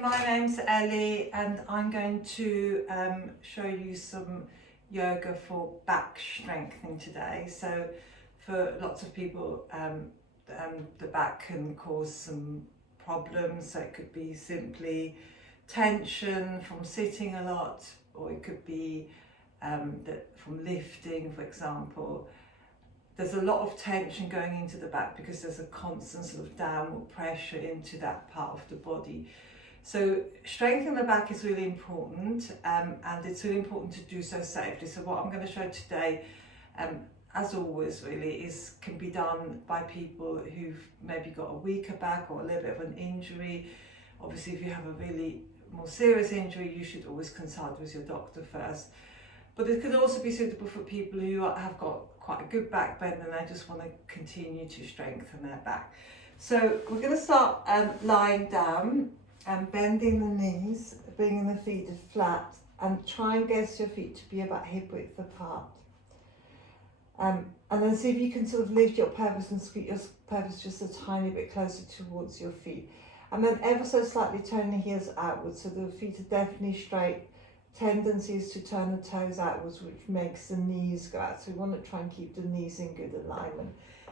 my name's Ellie and I'm going to show you some yoga for back strengthening today. So for lots of people the back can cause some problems, so it could be simply tension from sitting a lot, or it could be from lifting, for example. There's a lot of tension going into the back because there's a constant sort of downward pressure into that part of the body. So strengthening the back is really important, and it's really important to do so safely. So what I'm going to show today, as always really, can be done by people who've maybe got a weaker back or a little bit of an injury. Obviously, if you have a really more serious injury, you should always consult with your doctor first. But it can also be suitable for people who have got quite a good back bend and they just want to continue to strengthen their back. So we're going to start lying down and bending the knees, bringing the feet flat, and try and get your feet to be about hip width apart. And then see if you can sort of lift your pelvis and scoot your pelvis just a tiny bit closer towards your feet. And then ever so slightly turn the heels outwards so the feet are definitely straight. Tendency is to turn the toes outwards, which makes the knees go out. So we want to try and keep the knees in good alignment.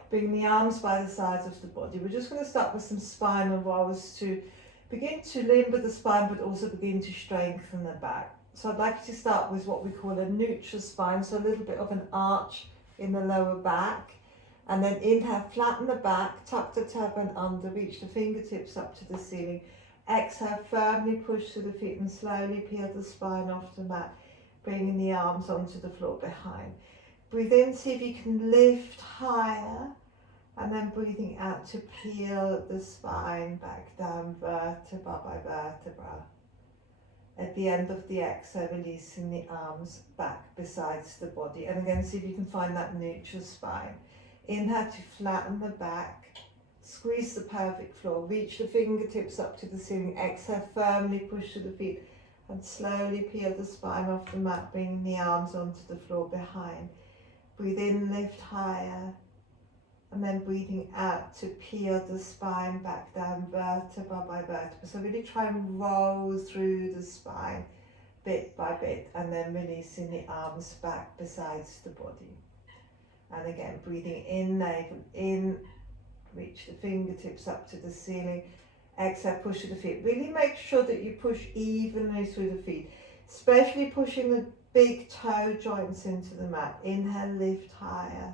Bring the arms by the sides of the body. We're just going to start with some spinal rolls to begin to limber the spine, but also begin to strengthen the back. So I'd like you to start with what we call a neutral spine, so a little bit of an arch in the lower back. And then inhale, flatten the back, tuck the tailbone under, reach the fingertips up to the ceiling. Exhale, firmly push through the feet and slowly peel the spine off the mat, bringing the arms onto the floor behind. Breathe in, see if you can lift higher, and then breathing out to peel the spine back down, vertebra by vertebra. At the end of the exhale, releasing the arms back besides the body. And again, see if you can find that neutral spine. Inhale to flatten the back. Squeeze the pelvic floor, reach the fingertips up to the ceiling. Exhale, firmly push to the feet and slowly peel the spine off the mat, bringing the arms onto the floor behind. Breathe in, lift higher, and then breathing out to peel the spine back down, vertebra by vertebra. So really try and roll through the spine bit by bit, and then releasing the arms back besides the body. And again, breathing in, navel in, reach the fingertips up to the ceiling. Exhale, push to the feet. Really make sure that you push evenly through the feet, especially pushing the big toe joints into the mat. Inhale, lift higher,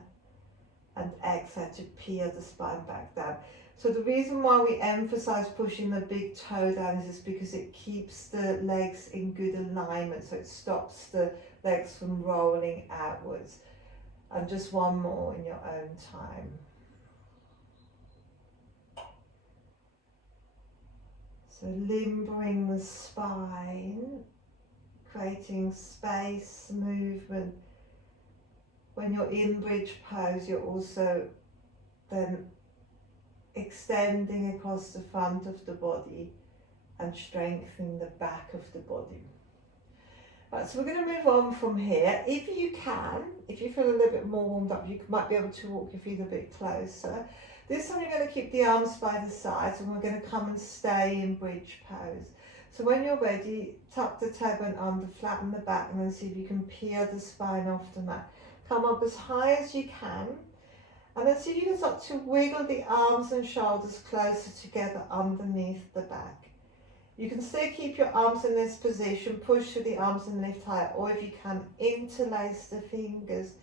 and exhale to peel the spine back down. So the reason why we emphasize pushing the big toe down is because it keeps the legs in good alignment, so it stops the legs from rolling outwards. And just one more in your own time. So limbering the spine, creating space, movement. When you're in bridge pose, you're also then extending across the front of the body and strengthening the back of the body. Right, so we're going to move on from here. If you can, if you feel a little bit more warmed up, you might be able to walk your feet a bit closer. This time you're going to keep the arms by the sides and we're going to come and stay in bridge pose. So when you're ready, tuck the tailbone under, flatten the back, and then see if you can peel the spine off the mat. Come up as high as you can, and then see if you can start to wiggle the arms and shoulders closer together underneath the back. You can still keep your arms in this position, push through the arms and lift higher, or if you can, interlace the fingers.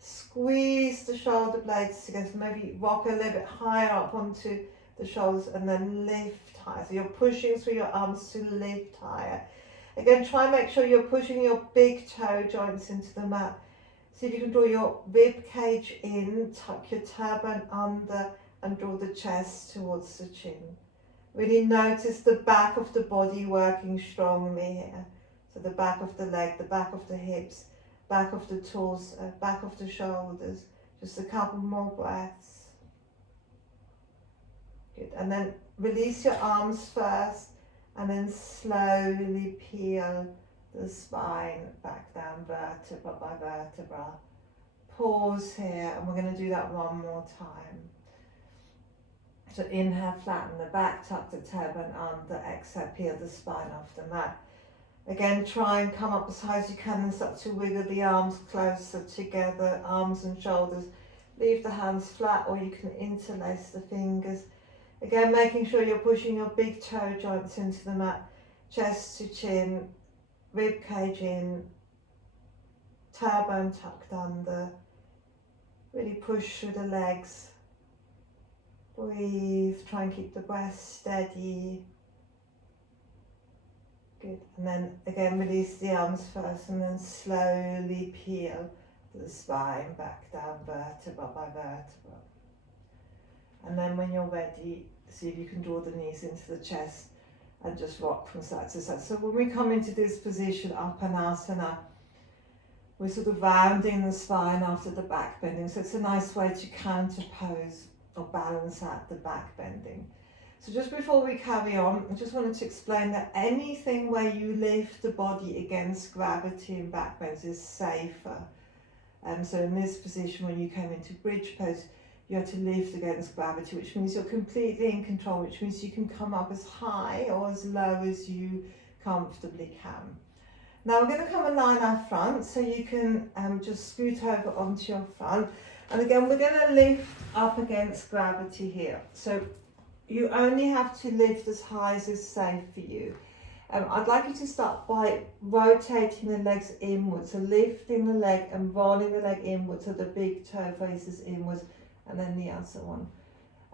Squeeze the shoulder blades together, maybe rock a little bit higher up onto the shoulders and then lift higher. So you're pushing through your arms to lift higher. Again, try and make sure you're pushing your big toe joints into the mat. See if you can draw your rib cage in, tuck your tailbone under and draw the chest towards the chin. Really notice the back of the body working strongly here. So the back of the leg, the back of the hips, back of the torso, back of the shoulders. Just a couple more breaths. Good. And then release your arms first and then slowly peel the spine back down, vertebra by vertebra. Pause here, and we're going to do that one more time. So inhale, flatten the back, tuck the tailbone under, exhale, peel the spine off the mat. Again, try and come up as high as you can and start to wiggle the arms closer together, arms and shoulders. Leave the hands flat or you can interlace the fingers. Again, making sure you're pushing your big toe joints into the mat, chest to chin, rib cage in, tailbone tucked under. Really push through the legs. Breathe, try and keep the breath steady. Good, and then again release the arms first and then slowly peel the spine back down vertebra by vertebra. And then when you're ready, see if you can draw the knees into the chest and just rock from side to side. So when we come into this position, Apanasana, we're sort of rounding the spine after the back bending. So it's a nice way to counter pose or balance out the back bending. So just before we carry on, I just wanted to explain that anything where you lift the body against gravity in back bends is safer. So in this position, when you came into bridge pose, you have to lift against gravity, which means you're completely in control, which means you can come up as high or as low as you comfortably can. Now we're going to come and line our front, so you can just scoot over onto your front. And again, we're going to lift up against gravity here. So you only have to lift as high as is safe for you. I'd like you to start by rotating the legs inwards, so lifting the leg and rolling the leg inwards so the big toe faces inwards, and then the other one.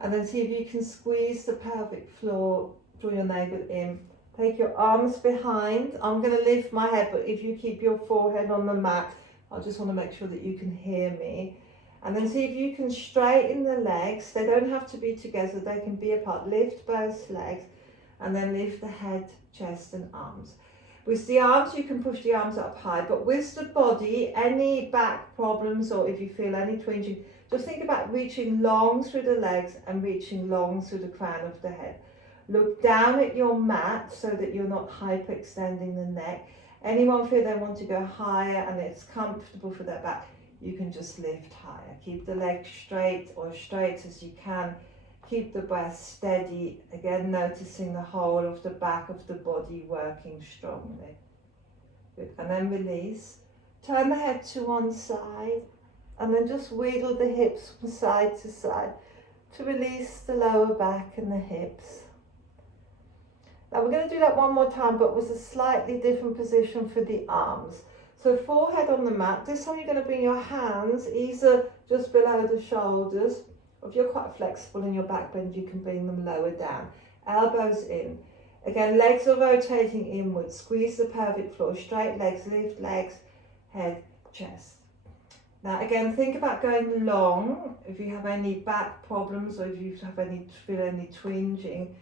And then see if you can squeeze the pelvic floor, draw your navel in. Take your arms behind. I'm going to lift my head, but if you keep your forehead on the mat, I just want to make sure that you can hear me. And then see if you can straighten the legs. They don't have to be together, they can be apart. Lift both legs and then lift the head, chest and arms. With the arms, you can push the arms up high, but with the body, any back problems or if you feel any twinging, just think about reaching long through the legs and reaching long through the crown of the head. Look down at your mat so that you're not hyperextending the neck. Anyone feel they want to go higher and it's comfortable for their back, you can just lift higher. Keep the legs straight or as straight as you can. Keep the breath steady. Again, noticing the whole of the back of the body working strongly. Good. And then release. Turn the head to one side and then just wiggle the hips from side to side to release the lower back and the hips. Now we're going to do that one more time, but with a slightly different position for the arms. So forehead on the mat. This time you're going to bring your hands either just below the shoulders, or if you're quite flexible in your back bend, you can bring them lower down. Elbows in. Again, legs are rotating inwards. Squeeze the pelvic floor. Straight legs, lift legs, head, chest. Now again, think about going long if you have any back problems or if you feel any twinging.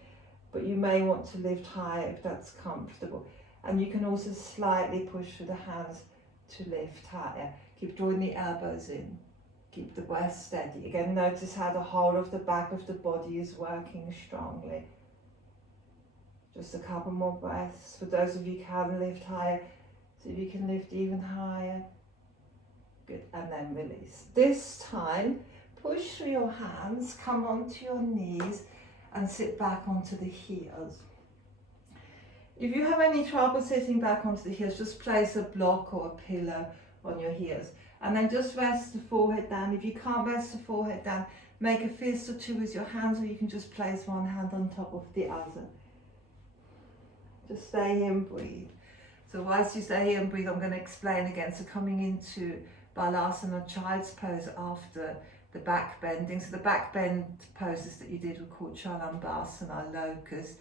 But you may want to lift higher if that's comfortable. And you can also slightly push through the hands to lift higher. Keep drawing the elbows in. Keep the breath steady. Again, notice how the whole of the back of the body is working strongly. Just a couple more breaths. For those of you who can lift higher, so if you can lift even higher. Good, and then release. This time, push through your hands, come onto your knees, and sit back onto the heels. If you have any trouble sitting back onto the heels, just place a block or a pillow on your heels. And then just rest the forehead down. If you can't rest the forehead down, make a fist or two with your hands, or you can just place one hand on top of the other. Just stay here and breathe. So whilst you stay here and breathe, I'm going to explain again. So coming into Balasana, child's pose after the back bending. So the back bend poses that you did were called Shalambhasana, locust.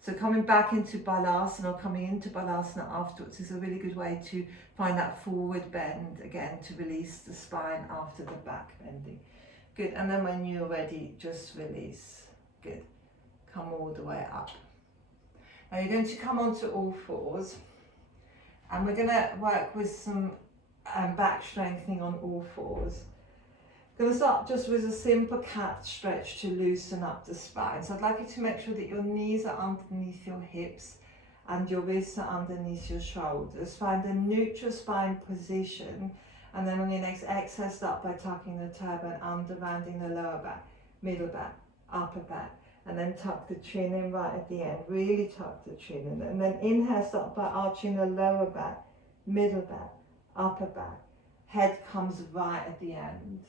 So coming back into Balasana or coming into Balasana afterwards is a really good way to find that forward bend again to release the spine after the back bending. Good, and then when you're ready, just release. Good, come all the way up. Now you're going to come onto all fours and we're going to work with some back strengthening on all fours. Going to start just with a simple cat stretch to loosen up the spine. So I'd like you to make sure that your knees are underneath your hips and your wrists are underneath your shoulders. Find a neutral spine position, and then on your next exhale, start by tucking the tailbone under, rounding the lower back, middle back, upper back. and then tuck the chin in right at the end. Really tuck the chin in. And then inhale, start by arching the lower back, middle back, upper back. Head comes right at the end.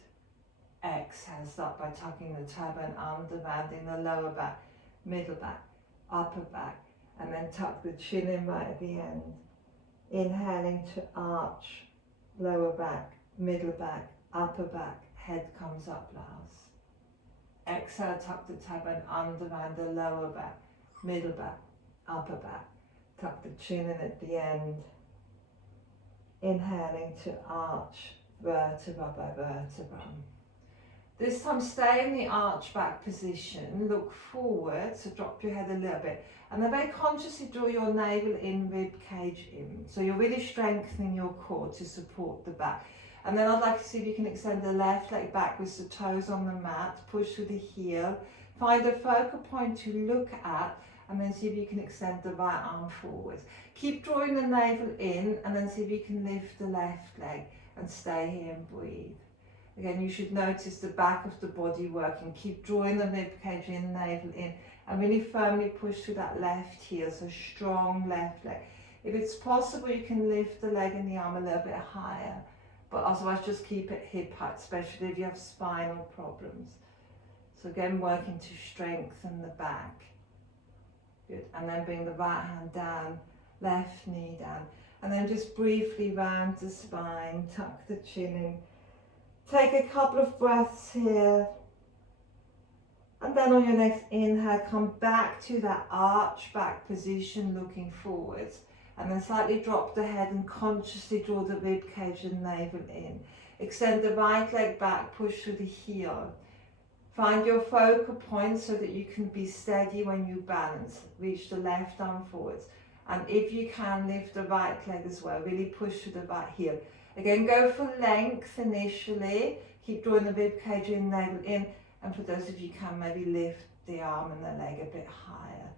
Exhale, start by tucking the tailbone under, rounding the lower back, middle back, upper back, and then tuck the chin in right at the end. Inhaling to arch, lower back, middle back, upper back, head comes up last. Exhale, tuck the tailbone under, round the lower back, middle back, upper back, tuck the chin in at the end. Inhaling to arch, vertebra by vertebra. This time stay in the arch back position, look forward, so drop your head a little bit, and then very consciously draw your navel in, rib cage in. So you're really strengthening your core to support the back. And then I'd like to see if you can extend the left leg back with the toes on the mat, push with the heel, find a focal point to look at, and then see if you can extend the right arm forward. Keep drawing the navel in, and then see if you can lift the left leg, and stay here and breathe. Again, you should notice the back of the body working. Keep drawing the rib cage in, navel in, and really firmly push through that left heel, so strong left leg. If it's possible, you can lift the leg and the arm a little bit higher, but otherwise just keep it hip height, especially if you have spinal problems. So again, working to strengthen the back. Good, and then bring the right hand down, left knee down, and then just briefly round the spine, tuck the chin in. Take a couple of breaths here, and then on your next inhale, come back to that arch back position, looking forwards, and then slightly drop the head and consciously draw the rib cage and navel in. Extend the right leg back, push through the heel. Find your focal point so that you can be steady when you balance. Reach the left arm forwards, and if you can, lift the right leg as well. Really push through the right heel. Again, go for length initially. Keep drawing the rib cage in, navel in, and for those of you who can, maybe lift the arm and the leg a bit higher.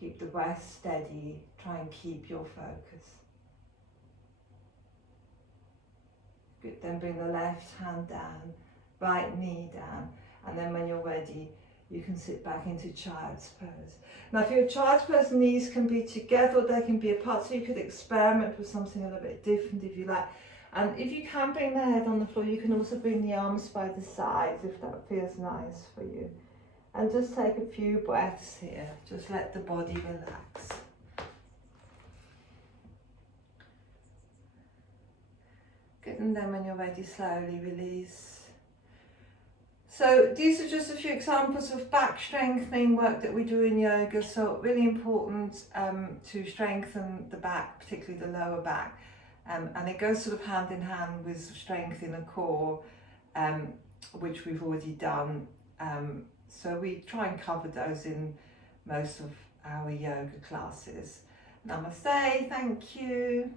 Keep the breath steady. Try and keep your focus. Good, then bring the left hand down, right knee down, and then when you're ready, you can sit back into child's pose. Now, if your child's pose, knees can be together or they can be apart, so you could experiment with something a little bit different if you like. And if you can bring the head on the floor, you can also bring the arms by the sides if that feels nice for you. And just take a few breaths here. Just let the body relax. Good, and then when you're ready, slowly release. So these are just a few examples of back strengthening work that we do in yoga. So really important to strengthen the back, particularly the lower back. And it goes sort of hand in hand with strengthening the core, which we've already done. So we try and cover those in most of our yoga classes. Namaste, thank you.